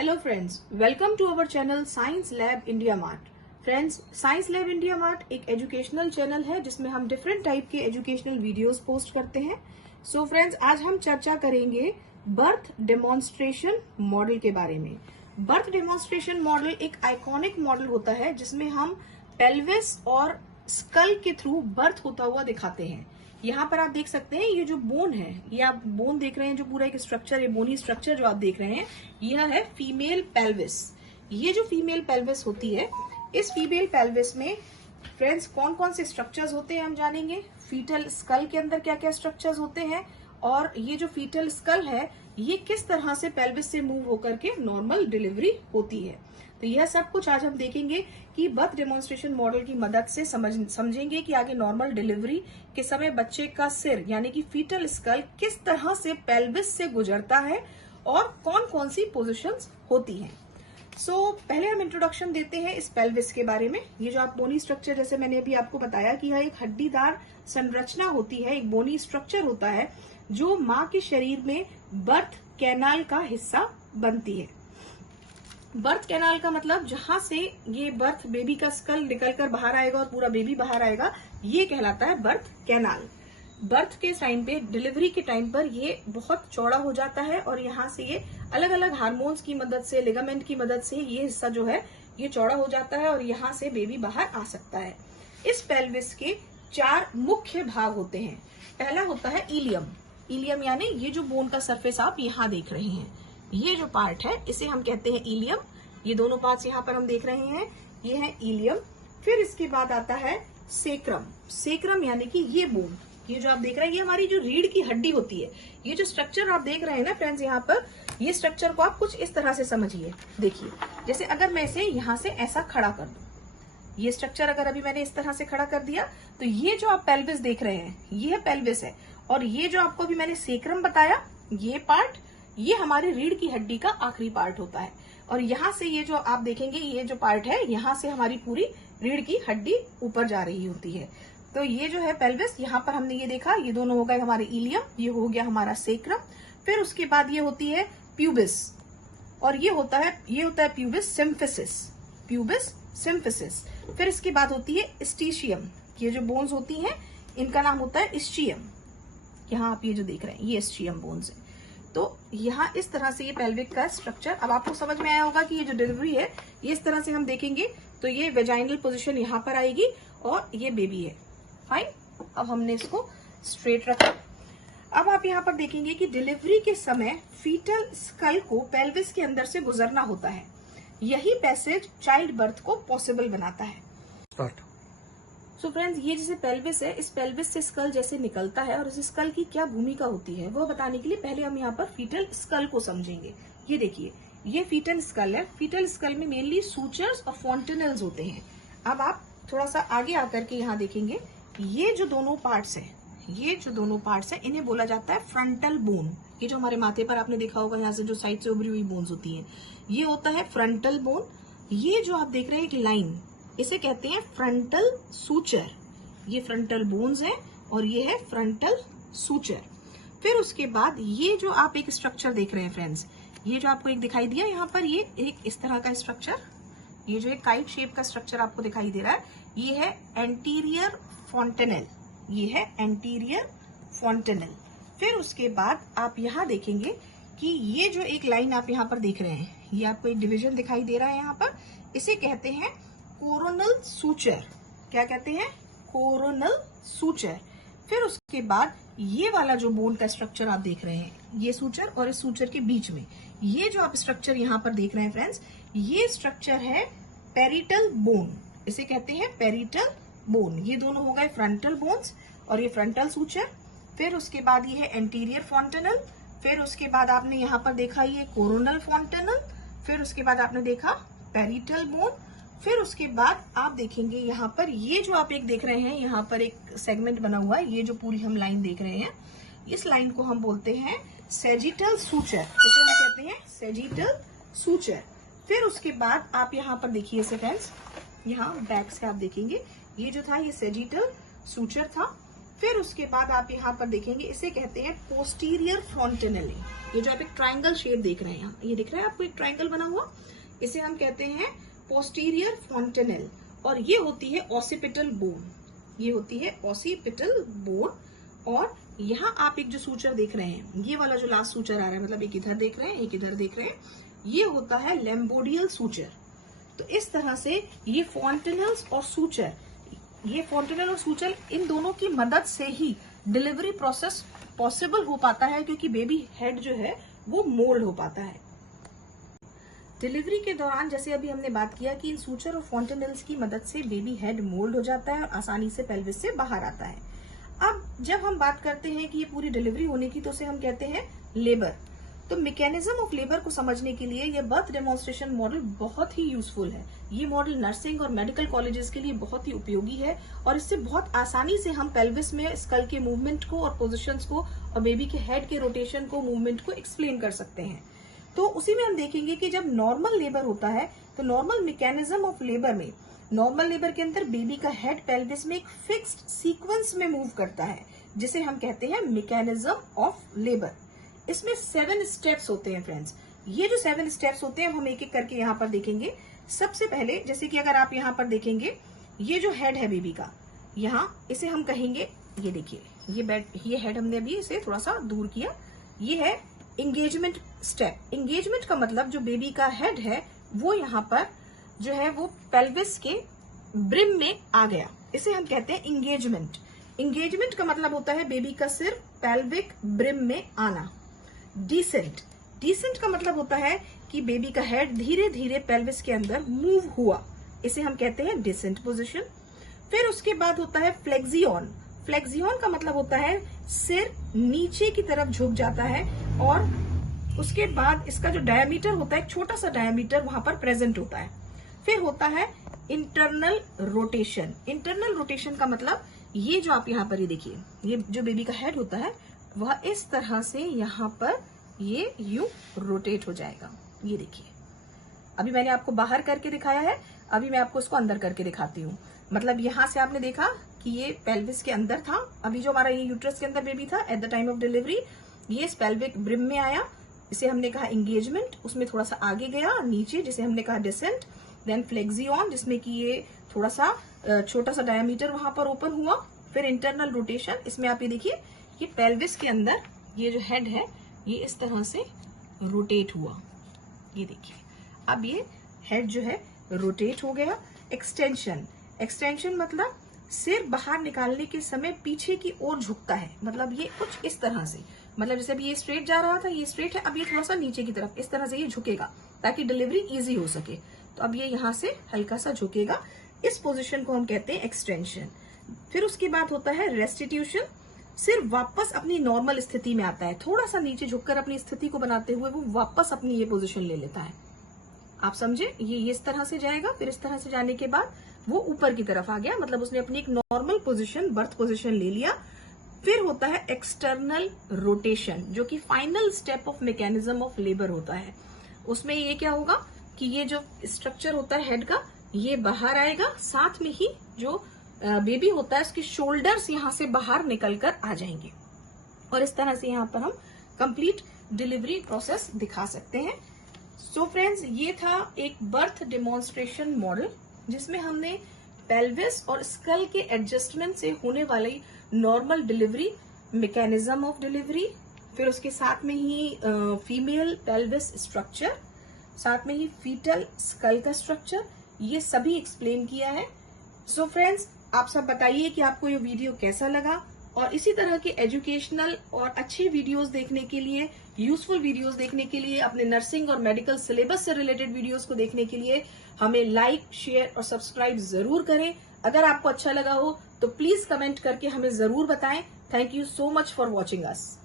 Hello friends, welcome to our channel Science Lab India Mart. Friends, Science Lab India Mart एक educational channel है जिसमें हम different type के educational videos post करते हैं. So friends, आज हम चर्चा करेंगे बर्थ डेमोन्स्ट्रेशन मॉडल के बारे में. बर्थ डेमोन्स्ट्रेशन मॉडल एक आइकॉनिक मॉडल होता है जिसमें हम पेल्विस और स्कल के थ्रू बर्थ होता हुआ दिखाते हैं. यहाँ पर आप देख सकते हैं ये जो बोन है, ये आप बोन देख रहे हैं, जो पूरा एक स्ट्रक्चर है, बोनी स्ट्रक्चर जो आप देख रहे हैं, यह है फीमेल पेल्विस. ये जो फीमेल पेल्विस होती है, इस फीमेल पेल्विस में फ्रेंड्स कौन कौन से स्ट्रक्चर्स होते हैं हम जानेंगे. फीटल स्कल के अंदर क्या क्या स्ट्रक्चर्स होते हैं और ये जो फीटल स्कल है ये किस तरह से पेल्विस से मूव होकर के नॉर्मल डिलीवरी होती है. तो यह सब कुछ आज हम देखेंगे कि बर्थ डेमोन्स्ट्रेशन मॉडल की मदद से समझेंगे कि आगे नॉर्मल डिलीवरी के समय बच्चे का सिर यानी कि फीटल स्कल किस तरह से पेल्विस से गुजरता है और कौन कौन सी पोजीशंस होती हैं. पहले हम इंट्रोडक्शन देते हैं इस पेल्विस के बारे में. ये जो आप बोनी स्ट्रक्चर, जैसे मैंने अभी आपको बताया कि यह एक हड्डीदार संरचना होती है, एक बोनी स्ट्रक्चर होता है जो माँ के शरीर में बर्थ कैनाल का हिस्सा बनती है. बर्थ कैनाल का मतलब जहां से ये बर्थ बेबी का स्कल निकलकर बाहर आएगा और पूरा बेबी बाहर आएगा, ये कहलाता है बर्थ कैनाल. बर्थ के टाइम पे, डिलीवरी के टाइम पर ये बहुत चौड़ा हो जाता है और यहाँ से ये अलग अलग हार्मोन्स की मदद से, लिगामेंट की मदद से ये हिस्सा जो है ये चौड़ा हो जाता है और यहाँ से बेबी बाहर आ सकता है. इस पेल्विस के 4 मुख्य भाग होते हैं. पहला होता है इलियम. इलियम यानी ये जो बोन का सरफेस आप यहाँ देख रहे हैं, ये जो पार्ट है इसे हम कहते हैं इलियम. ये दोनों पार्ट्स यहाँ पर हम देख रहे हैं, ये है इलियम. फिर इसके बाद आता है सेक्रम. सेक्रम यानी कि ये बोन, ये जो आप देख रहे हैं, ये हमारी जो रीढ़ की हड्डी होती है. ये जो स्ट्रक्चर आप देख रहे हैं ना फ्रेंड्स, यहाँ पर ये स्ट्रक्चर को आप कुछ इस तरह से समझिए. देखिए, जैसे अगर मैं इसे यहाँ से ऐसा खड़ा कर दूं, ये स्ट्रक्चर अगर अभी मैंने इस तरह से खड़ा कर दिया, तो ये जो आप पेल्विस देख रहे हैं ये पेल्विस है. और ये जो आपको अभी मैंने सेक्रम बताया, ये पार्ट, ये हमारी रीढ़ की हड्डी का आखिरी पार्ट होता है. और यहाँ से ये जो आप देखेंगे, ये जो पार्ट है, यहाँ से हमारी पूरी रीढ़ की हड्डी ऊपर जा रही होती है. तो ये जो है पेल्विस, यहाँ पर हमने ये देखा, ये दोनों हो गए हमारे इलियम, ये हो गया हमारा सेक्रम. फिर उसके बाद ये होती है प्यूबिस और ये होता है प्यूबिस सिम्फिसिस. Pubis symphysis. फिर इसके बाद होती है स्टीशियम. ये जो बोन्स होती हैं इनका नाम होता है स्ट्रियम. यहाँ आप ये जो देख रहे हैं ये स्ट्रियम बोन्स है. तो यहाँ इस तरह से ये पेल्विक का स्ट्रक्चर, अब आपको समझ में आया होगा कि ये जो डिलीवरी है ये इस तरह से हम देखेंगे तो ये वेजाइनल पोजीशन यहाँ पर आएगी और ये बेबी है. फाइन. अब हमने इसको स्ट्रेट रखा. अब आप यहाँ पर देखेंगे कि डिलीवरी के समय फीटल स्कल को पेल्विस के अंदर से गुजरना होता है. यही पैसेज चाइल्ड बर्थ को पॉसिबल बनाता है. सो फ्रेंड्स, ये जैसे पेल्विस है, इस पेल्विस से स्कल जैसे निकलता है और इस स्कल की क्या भूमिका होती है वो बताने के लिए पहले हम यहाँ पर फीटल स्कल को समझेंगे. ये देखिए, ये फीटल स्कल है. फीटल स्कल में मेनली सूचर्स और फॉन्टेनल्स होते हैं. अब आप थोड़ा सा आगे आकर के यहाँ देखेंगे, ये जो दोनों पार्ट्स हैं, इन्हें बोला जाता है फ्रंटल बोन. ये जो हमारे माथे पर आपने देखा होगा, यहाँ से जो साइड से उभरी हुई बोन्स होती हैं, ये होता है फ्रंटल बोन. ये जो आप देख रहे हैं एक लाइन, इसे कहते हैं फ्रंटल सूचर. ये फ्रंटल बोन्स हैं और ये है फ्रंटल सूचर. फिर उसके बाद ये जो आप एक स्ट्रक्चर देख रहे हैं फ्रेंड्स, ये जो आपको एक दिखाई दिया यहाँ पर, ये एक इस तरह का स्ट्रक्चर, ये जो एक काइट शेप का स्ट्रक्चर आपको दिखाई दे रहा है, ये है एंटीरियर फॉन्टेनल. ये है एंटीरियर फॉन्टेनल. फिर उसके बाद आप यहाँ देखेंगे कि ये जो एक लाइन आप यहाँ पर देख रहे हैं, ये आपको एक डिवीजन दिखाई दे रहा है यहाँ पर, इसे कहते हैं कोरोनल सूचर. क्या कहते हैं? Coronal suture. फिर उसके बाद ये वाला जो बोन का स्ट्रक्चर आप देख रहे हैं, ये सूचर और इस सूचर के बीच में ये जो आप स्ट्रक्चर यहाँ पर देख रहे हैं फ्रेंड्स, ये स्ट्रक्चर है पेरिटल बोन. इसे कहते हैं पेरिटल बोन. ये दोनों हो गए फ्रंटल बोन्स और ये फ्रंटल सूचर. फिर उसके बाद ये है एंटीरियर फॉन्टेनल. फिर उसके बाद आपने यहाँ पर देखा ये कोरोनल फॉन्टेनल. फिर उसके बाद आपने देखा पेरिटल बोन. फिर उसके बाद आप देखेंगे यहाँ पर ये जो आप एक देख रहे हैं, यहाँ पर एक सेगमेंट बना हुआ है, ये जो पूरी हम लाइन देख रहे हैं, इस लाइन को हम बोलते हैं सेजिटल सूचर. इसे हम कहते हैं सेजिटल सूचर. फिर उसके बाद आप यहाँ पर देखिए फ्रेंड्स, यहाँ बैक से आप देखेंगे ये जो था ये सेजिटल सूचर था. फिर उसके बाद आप यहाँ पर देखेंगे, इसे कहते हैं पोस्टीरियर फ्रंटेनली। ये जो आप एक ट्राइंगल शेप देख रहे हैं यहाँ, ये दिख रहा है आपको एक ट्राइंगल बना हुआ, इसे हम कहते हैं पोस्टीरियर फ्रंटेनल। और ये होती है ऑसिपिटल बोन, ये होती है ऑसिपिटल बोन। और यहाँ आप एक जो सूचर देख रहे हैं, ये वाला जो लास्ट सूचर आ रहा है, मतलब एक इधर देख रहे हैं एक इधर देख रहे हैं, ये होता है लैम्बोडियल सूचर। तो इस तरह से ये फॉन्टेनल्स और सूचर, ये फॉन्टेनल और सूचर, इन दोनों की मदद से ही डिलीवरी प्रोसेस पॉसिबल हो पाता है, क्योंकि बेबी हेड जो है वो मोल्ड हो पाता है। डिलीवरी के दौरान जैसे अभी हमने बात किया कि इन सूचर और फॉन्टेनल्स की मदद से बेबी हेड मोल्ड हो जाता है और आसानी से पेल्विस से बाहर आता है। अब जब हम बात करते हैं कि ये पूरी डिलीवरी होने की, तो उसे हम कहते हैं लेबर। तो मैकेनिज्म ऑफ लेबर को समझने के लिए ये बर्थ डेमोन्स्ट्रेशन मॉडल बहुत ही यूजफुल है। ये मॉडल नर्सिंग और मेडिकल कॉलेजेस के लिए बहुत ही उपयोगी है और इससे बहुत आसानी से हम पेल्विस में स्कल के मूवमेंट को और पोजिशंस को और बेबी के हेड के रोटेशन को, मूवमेंट को एक्सप्लेन कर सकते हैं। तो उसी में हम देखेंगे कि जब नॉर्मल लेबर होता है तो नॉर्मल मैकेनिज्म ऑफ लेबर में, नॉर्मल लेबर के अंदर बेबी का हेड पेल्विस में एक फिक्स्ड सीक्वेंस में मूव करता है, जिसे हम कहते हैं मैकेनिज्म ऑफ लेबर। इसमें 7 स्टेप्स होते हैं फ्रेंड्स। ये जो 7 स्टेप्स होते हैं हम एक एक करके यहाँ पर देखेंगे। सबसे पहले जैसे कि अगर आप यहाँ पर देखेंगे, ये जो हेड है बेबी का, यहाँ इसे हम कहेंगे, ये देखिए ये हेड हमने अभी इसे थोड़ा सा दूर किया, ये है इंगेजमेंट स्टेप। इंगेजमेंट का मतलब जो बेबी का हेड है वो यहाँ पर जो है वो पेल्विस के ब्रिम में आ गया, इसे हम कहते हैं इंगेजमेंट। इंगेजमेंट का मतलब होता है बेबी का सिर पेल्विक ब्रिम में आना। डिसेंट, डिसेंट का मतलब होता है कि बेबी का हेड धीरे धीरे पेल्विस के अंदर मूव हुआ, इसे हम कहते हैं डिसेंट पोजीशन। फिर उसके बाद होता है फ्लेक्सियन। फ्लेक्सियन का मतलब होता है सिर नीचे की तरफ झुक जाता है और उसके बाद इसका जो डायमीटर होता है, एक छोटा सा डायमीटर वहां पर प्रेजेंट होता है। फिर होता है इंटरनल रोटेशन। इंटरनल रोटेशन का मतलब ये जो आप यहाँ पर ये देखिए, ये जो बेबी का हेड होता है वह इस तरह से यहाँ पर ये यूं रोटेट हो जाएगा। ये देखिए, अभी मैंने आपको बाहर करके दिखाया है, अभी मैं आपको इसको अंदर करके दिखाती हूँ। मतलब यहाँ से आपने देखा कि ये पेल्विस के अंदर था, अभी जो हमारा ये यूट्रस के अंदर बेबी था at the time of delivery, ये इस पेल्विक ब्रिम में आया, इसे हमने कहा इंगेजमेंट, उसमें थोड़ा सा आगे गया नीचे, जिसे हमने कहा डिसेंट। देन फ्लेक्सियन, जिसमें कि ये थोड़ा सा छोटा सा डायमीटर वहां पर ओपन हुआ। फिर इंटरनल रोटेशन, इसमें आप ये देखिए ये पेल्विस के अंदर ये जो हेड है ये इस तरह से रोटेट हुआ, ये देखिए अब ये हेड जो है रोटेट हो गया। एक्सटेंशन, एक्सटेंशन मतलब सिर बाहर निकालने के समय पीछे की ओर झुकता है, मतलब ये कुछ इस तरह से, मतलब जैसे अभी ये स्ट्रेट जा रहा था, ये स्ट्रेट है, अब ये थोड़ा सा नीचे की तरफ इस तरह से ये झुकेगा ताकि डिलीवरी इजी हो सके। तो अब ये यहाँ से हल्का सा झुकेगा, इस पोजीशन को हम कहते हैं एक्सटेंशन। फिर उसके बाद होता है रेस्टिट्यूशन, सिर वापस अपनी नॉर्मल स्थिति में आता है, थोड़ा सा नीचे झुककर अपनी स्थिति को बनाते हुए वो वापस अपनी ये पोजीशन ले लेता है। आप समझे, ये इस तरह से जाएगा, फिर इस तरह से जाने के बाद वो ऊपर की तरफ आ गया, मतलब उसने अपनी एक नॉर्मल पोजीशन, बर्थ पोजीशन ले लिया। फिर होता है एक्सटर्नल रोटेशन, जो कि final step of mechanism of labour होता है। उसमें ये क्या होगा कि ये जो स्ट्रक्चर होता है हेड का, ये बाहर आएगा, साथ में ही जो बेबी होता है उसके शोल्डर्स यहाँ से बाहर निकलकर आ जाएंगे, और इस तरह से यहाँ पर हम कंप्लीट डिलीवरी प्रोसेस दिखा सकते हैं। सो फ्रेंड्स, ये था एक बर्थ डेमोन्स्ट्रेशन मॉडल जिसमें हमने पेल्विस और स्कल के एडजस्टमेंट से होने वाली normal delivery, mechanism of delivery, फिर उसके साथ में ही फीमेल पेल्विस स्ट्रक्चर, साथ में ही फीटल स्कल का स्ट्रक्चर, ये सभी एक्सप्लेन किया है। सो फ्रेंड्स, आप सब बताइए कि आपको ये वीडियो कैसा लगा, और इसी तरह के एजुकेशनल और अच्छे वीडियोस देखने के लिए, यूजफुल वीडियोस देखने के लिए, अपने नर्सिंग और मेडिकल सिलेबस से रिलेटेड वीडियोस को देखने के लिए हमें लाइक, शेयर और सब्सक्राइब जरूर करें। अगर आपको अच्छा लगा हो तो प्लीज कमेंट करके हमें जरूर बताएं। Thank you so much for watching us.